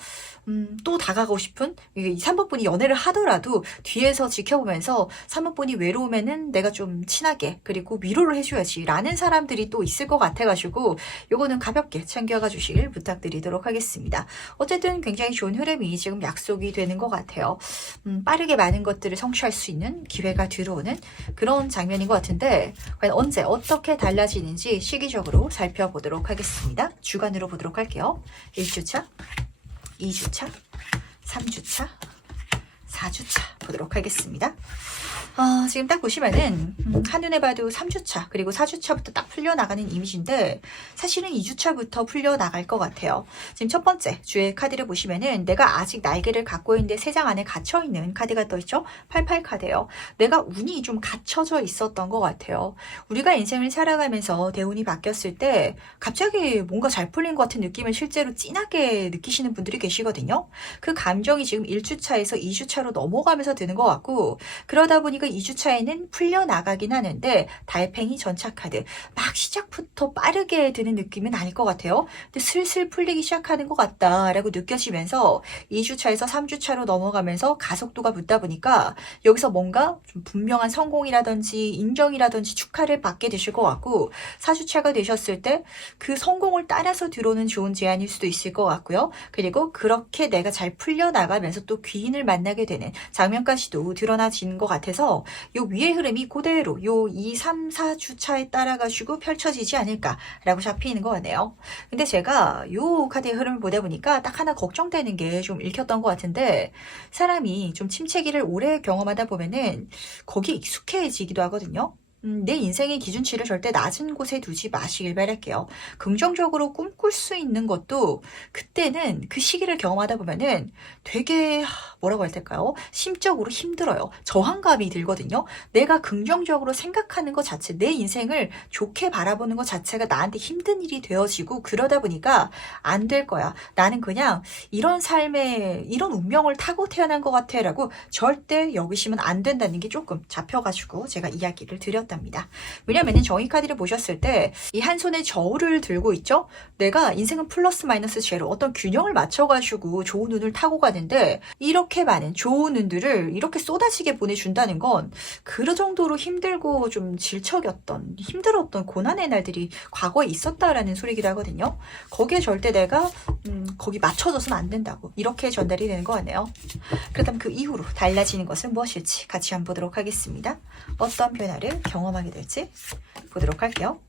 또 다가가고 싶은 이 3번분이 연애를 하더라도 뒤에서 지켜보면서 3번 사모분이 외로우면은 내가 좀 친하게 그리고 위로를 해줘야지 라는 사람들이 또 있을 것 같아가지고 요거는 가볍게 챙겨가 주시길 부탁드리도록 하겠습니다. 어쨌든 굉장히 좋은 흐름이 지금 약속이 되는 것 같아요. 빠르게 많은 것들을 성취할 수 있는 기회가 들어오는 그런 장면인 것 같은데 과연 언제 어떻게 달라지는지 시기적으로 살펴보도록 하겠습니다. 주간으로 보도록 할게요. 1주차, 2주차, 3주차, 4주차 보도록 하겠습니다. 지금 딱 보시면은 한눈에 봐도 3주차 그리고 4주차부터 딱 풀려나가는 이미지인데 사실은 2주차부터 풀려나갈 것 같아요. 지금 첫 번째 주의 카드를 보시면은 내가 아직 날개를 갖고 있는데 3장 안에 갇혀있는 카드가 떠있죠. 88 카드예요. 내가 운이 좀 갇혀져 있었던 것 같아요. 우리가 인생을 살아가면서 대운이 바뀌었을 때 갑자기 뭔가 잘 풀린 것 같은 느낌을 실제로 진하게 느끼시는 분들이 계시거든요. 그 감정이 지금 1주차에서 2주차로 넘어가면서 드는 것 같고 그러다 보니까 2주차에는 풀려나가긴 하는데 달팽이 전차 카드 막 시작부터 빠르게 드는 느낌은 아닐 것 같아요. 근데 슬슬 풀리기 시작하는 것 같다라고 느껴지면서 2주차에서 3주차로 넘어가면서 가속도가 붙다 보니까 여기서 뭔가 좀 분명한 성공이라든지 인정이라든지 축하를 받게 되실 것 같고 4주차가 되셨을 때 그 성공을 따라서 들어오는 좋은 제안일 수도 있을 것 같고요. 그리고 그렇게 내가 잘 풀려나가면서 또 귀인을 만나게 되는 장면까지도 드러나지는 것 같아서 요 위의 흐름이 그대로 요 2, 3, 4주차에 따라 가지고 펼쳐지지 않을까라고 잡히는 것 같네요. 근데 제가 요 카드의 흐름을 보다 보니까 딱 하나 걱정되는 게 좀 읽혔던 것 같은데 사람이 좀 침체기를 오래 경험하다 보면은 거기에 익숙해지기도 하거든요. 내 인생의 기준치를 절대 낮은 곳에 두지 마시길 바랄게요. 긍정적으로 꿈꿀 수 있는 것도 그때는 그 시기를 경험하다 보면은 되게 뭐라고 해야 될까요? 심적으로 힘들어요. 저항감이 들거든요. 내가 긍정적으로 생각하는 것 자체, 내 인생을 좋게 바라보는 것 자체가 나한테 힘든 일이 되어지고 그러다 보니까 안 될 거야. 나는 그냥 이런 삶에 이런 운명을 타고 태어난 것 같아 라고 절대 여기시면 안 된다는 게 조금 잡혀가지고 제가 이야기를 드렸다. 왜냐면은 정의 카드를 보셨을 때 이 한 손에 저울을 들고 있죠. 내가 인생은 플러스 마이너스 제로 어떤 균형을 맞춰가지고 좋은 운을 타고 가는데 이렇게 많은 좋은 운들을 이렇게 쏟아지게 보내준다는 건 그 정도로 힘들고 좀 질척였던 힘들었던 고난의 날들이 과거에 있었다라는 소리기도 하거든요. 거기에 절대 내가 거기 맞춰져서는 안 된다고 이렇게 전달이 되는 것 같네요. 그렇다면 그 이후로 달라지는 것은 무엇일지 같이 한번 보도록 하겠습니다. 어떤 변화를 경험하게 될지 보도록 할게요.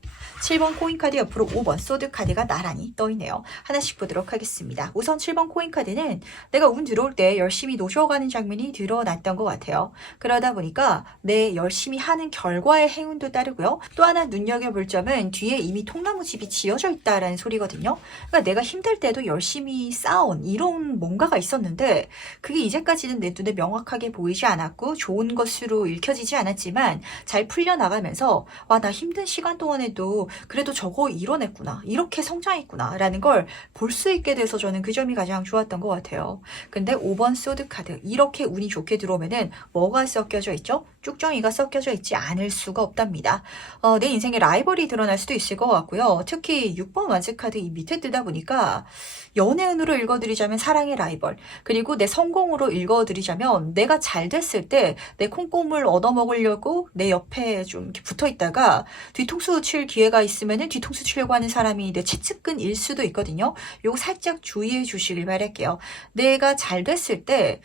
7번 코인카드 옆으로 5번 소드카드가 나란히 떠있네요. 하나씩 보도록 하겠습니다. 우선 7번 코인카드는 내가 운 들어올 때 열심히 노셔가는 장면이 드러났던 것 같아요. 그러다 보니까 내 열심히 하는 결과의 행운도 따르고요. 또 하나 눈여겨볼 점은 뒤에 이미 통나무집이 지어져 있다라는 소리거든요. 그러니까 내가 힘들 때도 열심히 쌓아온 이런 뭔가가 있었는데 그게 이제까지는 내 눈에 명확하게 보이지 않았고 좋은 것으로 읽혀지지 않았지만 잘 풀려나가면서 와, 나 힘든 시간 동안에도 그래도 저거 이뤄냈구나. 이렇게 성장했구나. 라는 걸 볼 수 있게 돼서 저는 그 점이 가장 좋았던 것 같아요. 근데 5번 소드카드. 이렇게 운이 좋게 들어오면은 뭐가 섞여져 있죠? 쭉정이가 섞여져 있지 않을 수가 없답니다. 내 인생에 라이벌이 드러날 수도 있을 것 같고요. 특히 6번 완즈카드 이 밑에 뜨다 보니까 연애운으로 읽어드리자면 사랑의 라이벌, 그리고 내 성공으로 읽어드리자면 내가 잘 됐을 때 내 콩고물 얻어먹으려고 내 옆에 좀 이렇게 붙어 있다가 뒤통수 칠 기회가 있으면은 뒤통수 치려고 하는 사람이 내 채측근일 수도 있거든요. 요거 살짝 주의해 주시길 바랄게요. 내가 잘 됐을 때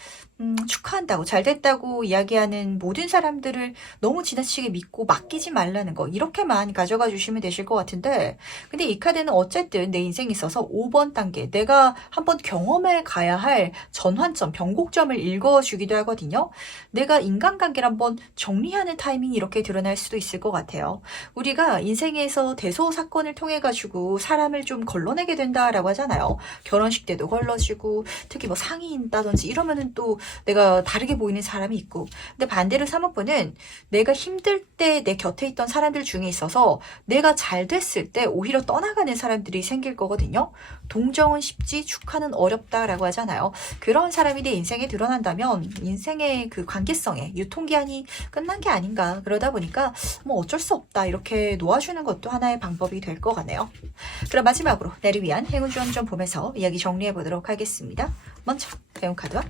축하한다고 잘 됐다고 이야기하는 모든 사람들을 너무 지나치게 믿고 맡기지 말라는 거 이렇게만 가져가 주시면 되실 것 같은데 근데 이 카드는 어쨌든 내 인생에 있어서 5번 단계 내가 한번 경험해 가야 할 전환점 변곡점을 읽어주기도 하거든요. 내가 인간관계를 한번 정리하는 타이밍이 이렇게 드러날 수도 있을 것 같아요. 우리가 인생에서 대소사건을 통해 가지고 사람을 좀 걸러내게 된다라고 하잖아요. 결혼식 때도 걸러지고 특히 뭐 상이 있다든지 이러면은 또 내가 다르게 보이는 사람이 있고 근데 반대로 사모분은 내가 힘들 때 내 곁에 있던 사람들 중에 있어서 내가 잘 됐을 때 오히려 떠나가는 사람들이 생길 거거든요. 동정은 쉽지 축하는 어렵다라고 하잖아요. 그런 사람이 내 인생에 드러난다면 인생의 그 관계성에 유통기한이 끝난 게 아닌가 그러다 보니까 뭐 어쩔 수 없다 이렇게 놓아주는 것도 하나의 방법이 될 것 같네요. 그럼 마지막으로 나를 위한 행운 주원 좀 보면서 이야기 정리해 보도록 하겠습니다. 먼저 배운 카드와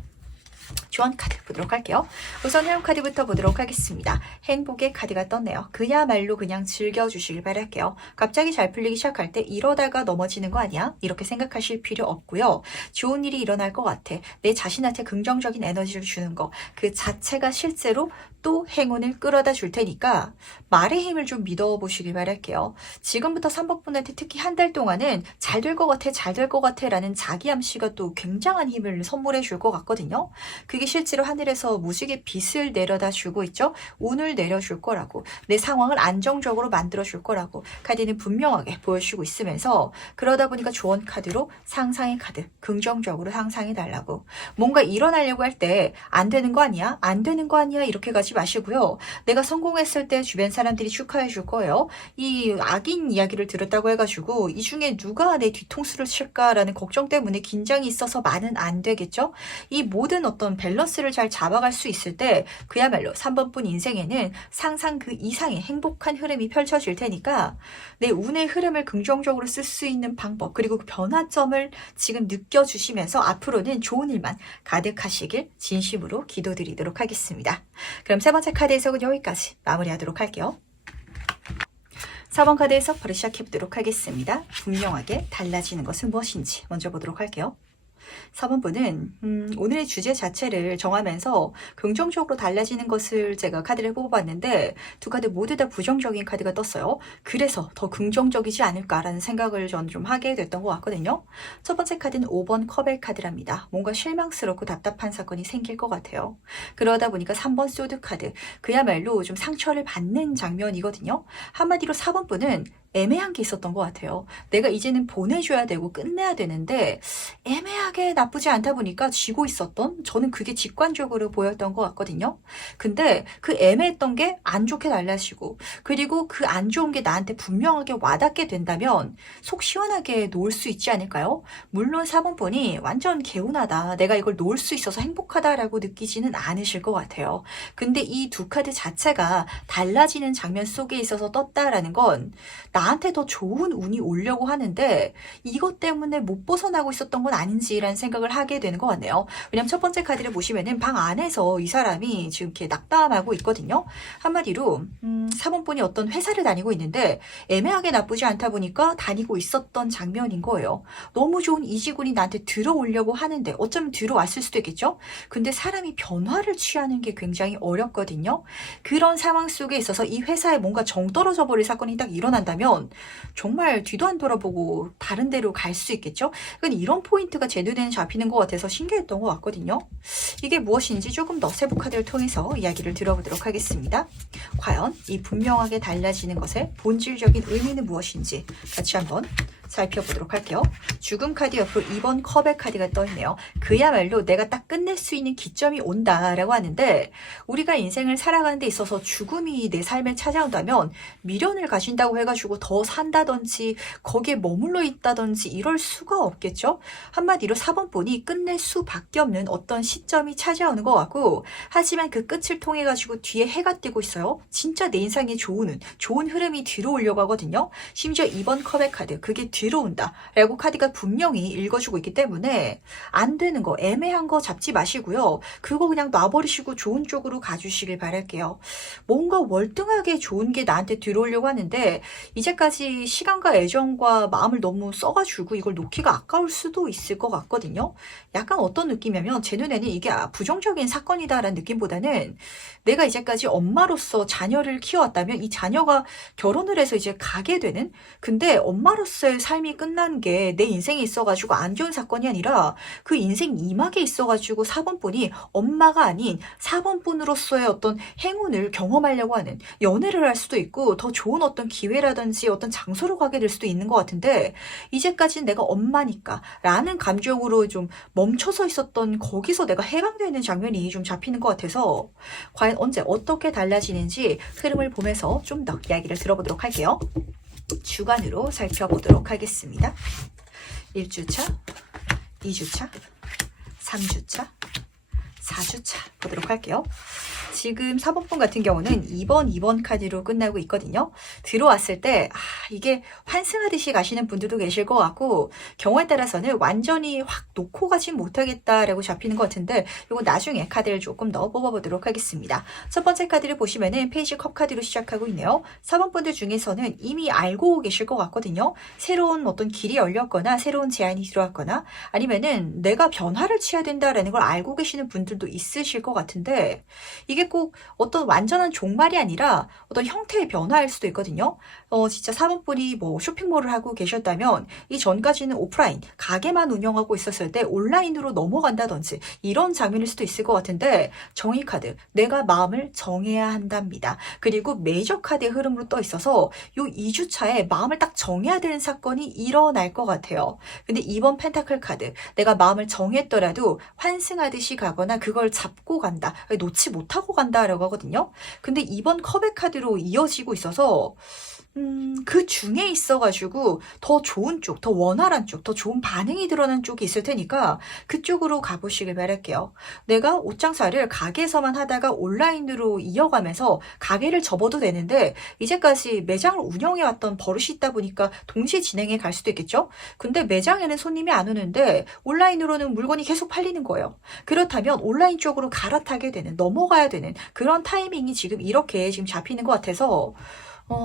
조언 카드 보도록 할게요. 우선 행운 카드부터 보도록 하겠습니다. 행복의 카드가 떴네요. 그야말로 그냥 즐겨주시길 바랄게요. 갑자기 잘 풀리기 시작할 때 이러다가 넘어지는 거 아니야? 이렇게 생각하실 필요 없고요. 좋은 일이 일어날 것 같아. 내 자신한테 긍정적인 에너지를 주는 거. 그 자체가 실제로 또 행운을 끌어다 줄 테니까 말의 힘을 좀 믿어보시길 바랄게요. 지금부터 3번 분한테 특히 한 달 동안은 잘 될 것 같아, 잘 될 것 같아 라는 자기 암시가 또 굉장한 힘을 선물해 줄 것 같거든요. 그게 실제로 하늘에서 무지개 빛을 내려다 주고 있죠. 운을 내려줄 거라고, 내 상황을 안정적으로 만들어 줄 거라고 카드는 분명하게 보여주고 있으면서, 그러다 보니까 조언 카드로 상상의 카드, 긍정적으로 상상해 달라고. 뭔가 일어나려고 할 때 안 되는 거 아니야? 안 되는 거 아니야? 이렇게 가지 마시고요. 내가 성공했을 때 주변 사람들이 축하해 줄 거예요. 이 악인 이야기를 들었다고 해가지고 이 중에 누가 내 뒤통수를 칠까라는 걱정 때문에 긴장이 있어서만은 안 되겠죠? 이 모든 어떤 밸런스를 잘 잡아갈 수 있을 때 그야말로 3번분 인생에는 상상 그 이상의 행복한 흐름이 펼쳐질 테니까 내 운의 흐름을 긍정적으로 쓸 수 있는 방법, 그리고 그 변화점을 지금 느껴주시면서 앞으로는 좋은 일만 가득하시길 진심으로 기도드리도록 하겠습니다. 그럼 세 번째 카드 해석은 여기까지 마무리하도록 할게요. 4번 카드 해석 바로 시작해보도록 하겠습니다. 분명하게 달라지는 것은 무엇인지 먼저 보도록 할게요. 4번 분은 오늘의 주제 자체를 정하면서 긍정적으로 달라지는 것을 제가 카드를 뽑아봤는데 두 카드 모두 다 부정적인 카드가 떴어요. 그래서 더 긍정적이지 않을까라는 생각을 전 좀 하게 됐던 것 같거든요. 첫 번째 카드는 5번 컵의 카드랍니다. 뭔가 실망스럽고 답답한 사건이 생길 것 같아요. 그러다 보니까 3번 소드 카드, 그야말로 좀 상처를 받는 장면이거든요. 한마디로 4번 분은 애매한 게 있었던 것 같아요. 내가 이제는 보내줘야 되고 끝내야 되는데 애매하게 나쁘지 않다 보니까 쥐고 있었던, 저는 그게 직관적으로 보였던 것 같거든요. 근데 그 애매했던 게 안 좋게 달라지고, 그리고 그 안 좋은 게 나한테 분명하게 와닿게 된다면 속 시원하게 놓을 수 있지 않을까요? 물론 4번 분이 완전 개운하다, 내가 이걸 놓을 수 있어서 행복하다라고 느끼지는 않으실 것 같아요. 근데 이 두 카드 자체가 달라지는 장면 속에 있어서 떴다라는 건 나한테 더 좋은 운이 오려고 하는데 이것 때문에 못 벗어나고 있었던 건 아닌지라는 생각을 하게 되는 것 같네요. 왜냐면 첫 번째 카드를 보시면은 방 안에서 이 사람이 지금 이렇게 낙담하고 있거든요. 한마디로 3번 분이 어떤 회사를 다니고 있는데 애매하게 나쁘지 않다 보니까 다니고 있었던 장면인 거예요. 너무 좋은 이직운이 나한테 들어오려고 하는데 어쩌면 들어왔을 수도 있겠죠. 근데 사람이 변화를 취하는 게 굉장히 어렵거든요. 그런 상황 속에 있어서 이 회사에 뭔가 정 떨어져 버릴 사건이 딱 일어난다면 정말 뒤도 안 돌아보고 다른 데로 갈 수 있겠죠. 그러니까 이런 포인트가 제 눈에는 잡히는 것 같아서 신기했던 것 같거든요. 이게 무엇인지 조금 더 세부 카드를 통해서 이야기를 들어보도록 하겠습니다. 과연 이 분명하게 달라지는 것의 본질적인 의미는 무엇인지 같이 한번 살펴보도록 할게요. 죽음 카드 옆으로 2번 컵의 카드가 떠있네요. 그야말로 내가 딱 끝낼 수 있는 기점이 온다라고 하는데, 우리가 인생을 살아가는 데 있어서 죽음이 내 삶에 찾아온다면 미련을 가진다고 해가지고 더 산다든지 거기에 머물러 있다든지 이럴 수가 없겠죠. 한마디로 4번 분이 끝낼 수밖에 없는 어떤 시점이 찾아오는 것 같고, 하지만 그 끝을 통해 가지고 뒤에 해가 뜨고 있어요. 진짜 내 인생에 좋은 흐름이 들어오려고 하거든요. 심지어 2번 컵의 카드, 그게 들어온다 라고 카드가 분명히 읽어주고 있기 때문에 안 되는 거, 애매한 거 잡지 마시고요. 그거 그냥 놔버리시고 좋은 쪽으로 가주시길 바랄게요. 뭔가 월등하게 좋은 게 나한테 들어오려고 하는데 이제까지 시간과 애정과 마음을 너무 써가지고 이걸 놓기가 아까울 수도 있을 것 같거든요. 약간 어떤 느낌이냐면 제 눈에는 이게 부정적인 사건이다라는 느낌보다는 내가 이제까지 엄마로서 자녀를 키워왔다면 이 자녀가 결혼을 해서 이제 가게 되는, 근데 엄마로서의 삶이 끝난 게 내 인생에 있어가지고 안 좋은 사건이 아니라 그 인생 이막에 있어가지고 4번분이 엄마가 아닌 4번분으로서의 어떤 행운을 경험하려고 하는, 연애를 할 수도 있고 더 좋은 어떤 기회라든지 어떤 장소로 가게 될 수도 있는 것 같은데 이제까지는 내가 엄마니까 라는 감정으로 좀 멈춰서 있었던 거기서 내가 해방되는 장면이 좀 잡히는 것 같아서 과연 언제 어떻게 달라지는지 흐름을 보면서 좀 더 이야기를 들어보도록 할게요. 주간으로 살펴보도록 하겠습니다. 1주차, 2주차, 3주차, 4주차 보도록 할게요. 지금 4번 분 같은 경우는 2번 카드로 끝나고 있거든요. 들어왔을 때 이게 환승하듯이 가시는 분들도 계실 것 같고 경우에 따라서는 완전히 확 놓고 가진 못하겠다라고 잡히는 것 같은데 이거 나중에 카드를 조금 더 뽑아보도록 하겠습니다. 첫 번째 카드를 보시면은 페이지 컵 카드로 시작하고 있네요. 4번 분들 중에서는 이미 알고 계실 것 같거든요. 새로운 어떤 길이 열렸거나 새로운 제안이 들어왔거나 아니면은 내가 변화를 취해야 된다라는 걸 알고 계시는 분들도 있으실 것 같은데 이게 꼭 어떤 완전한 종말이 아니라 어떤 형태의 변화일 수도 있거든요. 진짜 4번 분이 뭐 쇼핑몰을 하고 계셨다면 이 전까지는 오프라인 가게만 운영하고 있었을 때 온라인으로 넘어간다든지 이런 장면일 수도 있을 것 같은데 정의 카드 내가 마음을 정해야 한답니다. 그리고 메이저 카드의 흐름으로 떠 있어서 요 2주차에 마음을 딱 정해야 되는 사건이 일어날 것 같아요. 근데 2번 펜타클 카드 내가 마음을 정했더라도 환승하듯이 가거나 그걸 잡고 간다. 놓지 못하고 간다라고 하거든요. 근데 2번 컵의 카드로 이어지고 있어서 그 중에 있어가지고 더 좋은 쪽, 더 원활한 쪽, 더 좋은 반응이 드러난 쪽이 있을 테니까 그쪽으로 가보시길 바랄게요. 내가 옷장사를 가게에서만 하다가 온라인으로 이어가면서 가게를 접어도 되는데 이제까지 매장을 운영해왔던 버릇이 있다 보니까 동시에 진행해 갈 수도 있겠죠? 근데 매장에는 손님이 안 오는데 온라인으로는 물건이 계속 팔리는 거예요. 그렇다면 온라인 쪽으로 갈아타게 되는, 넘어가야 되는 그런 타이밍이 지금 이렇게 지금 잡히는 것 같아서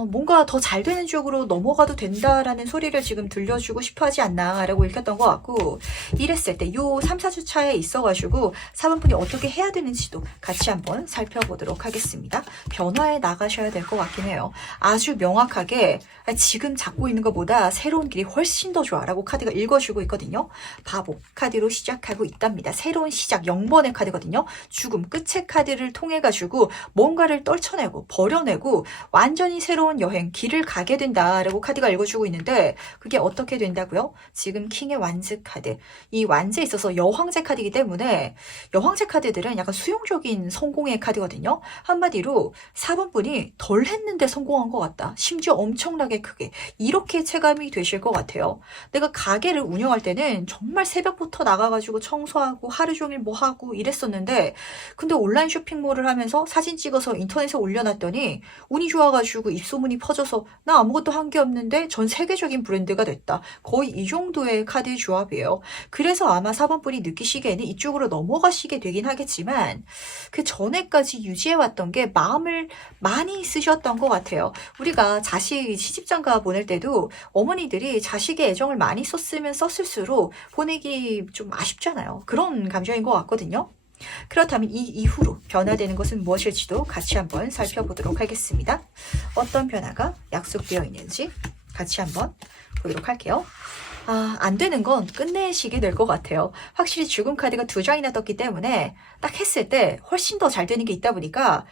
뭔가 더 잘 되는 쪽으로 넘어가도 된다라는 소리를 지금 들려주고 싶어 하지 않나라고 읽혔던 것 같고 이랬을 때 요 3, 4주 차에 있어가지고 4번 분이 어떻게 해야 되는지도 같이 한번 살펴보도록 하겠습니다. 변화해 나가셔야 될 것 같긴 해요. 아주 명확하게 지금 잡고 있는 것보다 새로운 길이 훨씬 더 좋아 라고 카드가 읽어주고 있거든요. 바보 카드로 시작하고 있답니다. 새로운 시작 0번의 카드거든요. 죽음 끝의 카드를 통해 가지고 뭔가를 떨쳐내고 버려내고 완전히 새로운 여행 길을 가게 된다라고 카드가 읽어주고 있는데 그게 어떻게 된다고요? 지금 킹의 완즈 카드 이 완즈에 있어서 여황제 카드이기 때문에 여황제 카드들은 약간 수용적인 성공의 카드거든요. 한마디로 4번 분이 덜 했는데 성공한 것 같다. 심지어 엄청나게 크게 이렇게 체감이 되실 것 같아요. 내가 가게를 운영할 때는 정말 새벽부터 나가가지고 청소하고 하루 종일 뭐 하고 이랬었는데 근데 온라인 쇼핑몰을 하면서 사진 찍어서 인터넷에 올려놨더니 운이 좋아가지고 입소문이 퍼져서 나 아무것도 한 게 없는데 전 세계적인 브랜드가 됐다. 거의 이 정도의 카드의 조합이에요. 그래서 아마 4번 분이 느끼시기에는 이쪽으로 넘어가시게 되긴 하겠지만 그 전에까지 유지해왔던 게 마음을 많이 쓰셨던 것 같아요. 우리가 자식 시집장가 보낼 때도 어머니들이 자식의 애정을 많이 썼으면 썼을수록 보내기 좀 아쉽잖아요. 그런 감정인 것 같거든요. 그렇다면 이 이후로 변화되는 것은 무엇일지도 같이 한번 살펴보도록 하겠습니다. 어떤 변화가 약속되어 있는지 같이 한번 보도록 할게요. 안 되는 건 끝내시게 될 것 같아요. 확실히 죽음 카드가 2장이나 떴기 때문에 딱 했을 때 훨씬 더 잘 되는 게 있다 보니까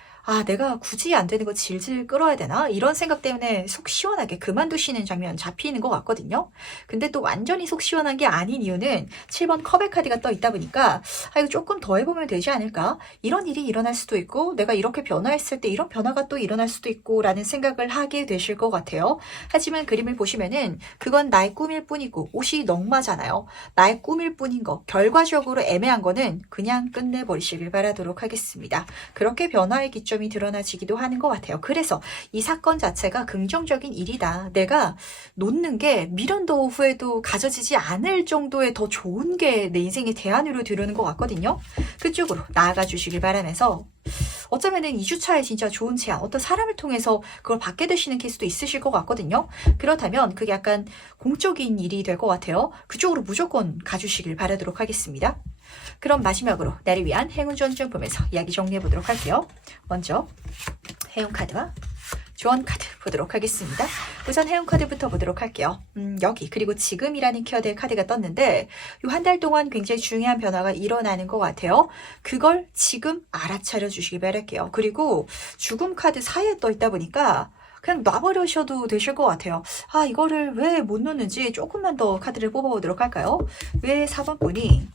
내가 굳이 안 되는 거 질질 끌어야 되나? 이런 생각 때문에 속 시원하게 그만두시는 장면 잡히는 것 같거든요. 근데 또 완전히 속 시원한 게 아닌 이유는 7번 컵의 카드가 떠 있다 보니까 이거 조금 더 해보면 되지 않을까? 이런 일이 일어날 수도 있고 내가 이렇게 변화했을 때 이런 변화가 또 일어날 수도 있고 라는 생각을 하게 되실 것 같아요. 하지만 그림을 보시면은 그건 나의 꿈일 뿐이고 옷이 넉마잖아요. 나의 꿈일 뿐인 거 결과적으로 애매한 거는 그냥 끝내버리시길 바라도록 하겠습니다. 그렇게 변화의 기점이 드러나지기도 하는 것 같아요. 그래서 이 사건 자체가 긍정적인 일이다. 내가 놓는 게 미련도 후회도 가져지지 않을 정도의 더 좋은 게 내 인생의 대안으로 들어오는 것 같거든요. 그쪽으로 나아가 주시길 바라면서 어쩌면은 2주차에 진짜 좋은 제안, 어떤 사람을 통해서 그걸 받게 되시는 케이스도 있으실 것 같거든요. 그렇다면 그게 약간 공적인 일이 될 것 같아요. 그쪽으로 무조건 가주시길 바라도록 하겠습니다. 그럼 마지막으로 나를 위한 행운 전증 보면서 이야기 정리해 보도록 할게요. 먼저 해운 카드와 조언 카드 보도록 하겠습니다. 우선 해운 카드부터 보도록 할게요. 여기 그리고 지금이라는 키워드의 카드가 떴는데 이 한 달 동안 굉장히 중요한 변화가 일어나는 것 같아요. 그걸 지금 알아차려 주시기 바랄게요. 그리고 죽음 카드 사이에 떠 있다 보니까 그냥 놔버리셔도 되실 것 같아요. 이거를 왜 못 놓는지 조금만 더 카드를 뽑아보도록 할까요? 왜 4번 분이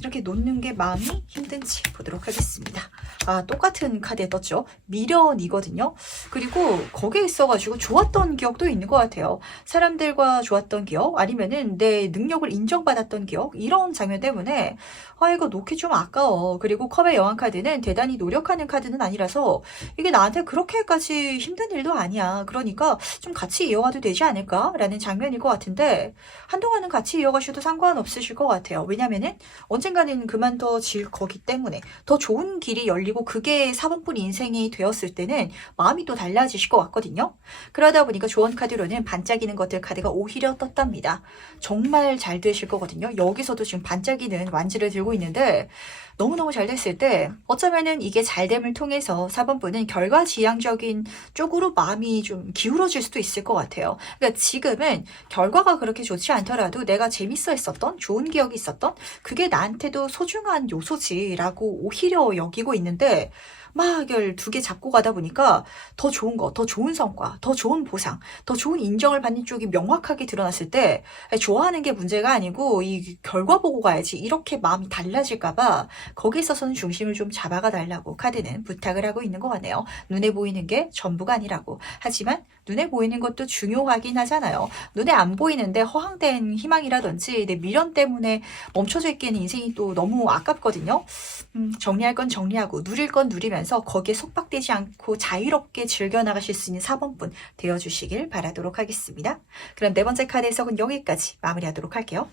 이렇게 놓는 게 마음이 힘든지 보도록 하겠습니다. 아, 똑같은 카드에 떴죠. 미련이거든요. 그리고 거기에 있어가지고 좋았던 기억도 있는 것 같아요. 사람들과 좋았던 기억, 아니면은 내 능력을 인정받았던 기억, 이런 장면 때문에 아, 이거 놓기 좀 아까워. 그리고 컵의 여왕 카드는 대단히 노력하는 카드는 아니라서 이게 나한테 그렇게까지 힘든 일도 아니야. 그러니까 좀 같이 이어가도 되지 않을까라는 장면일 것 같은데 한동안은 같이 이어가셔도 상관없으실 것 같아요. 왜냐면은 언젠가는 그만둬질 거기 때문에 더 좋은 길이 열리고 그게 4번뿐 인생이 되었을 때는 마음이 또 달라지실 것 같거든요. 그러다 보니까 조언 카드로는 반짝이는 것들 카드가 오히려 떴답니다. 정말 잘 되실 거거든요. 여기서도 지금 반짝이는 완지를 들고 있는데 너무너무 잘 됐을 때 어쩌면은 이게 잘됨을 통해서 4번분은 결과지향적인 쪽으로 마음이 좀 기울어질 수도 있을 것 같아요. 그러니까 지금은 결과가 그렇게 좋지 않더라도 내가 재밌어 했었던 좋은 기억이 있었던 그게 나한테도 소중한 요소지라고 오히려 여기고 있는데 막 이걸 두 개 잡고 가다 보니까 더 좋은 거, 더 좋은 성과, 더 좋은 보상, 더 좋은 인정을 받는 쪽이 명확하게 드러났을 때 좋아하는 게 문제가 아니고 이 결과 보고 가야지 이렇게 마음이 달라질까봐 거기에 있어서는 중심을 좀 잡아가 달라고 카드는 부탁을 하고 있는 것 같네요. 눈에 보이는 게 전부가 아니라고. 하지만 눈에 보이는 것도 중요하긴 하잖아요. 눈에 안 보이는데 허황된 희망이라든지 내 미련 때문에 멈춰져 있기에는 인생이 또 너무 아깝거든요. 정리할 건 정리하고 누릴 건 누리면서 거기에 속박되지 않고 자유롭게 즐겨나가실 수 있는 4번분 되어주시길 바라도록 하겠습니다. 그럼 네 번째 카드 해석은 여기까지 마무리하도록 할게요.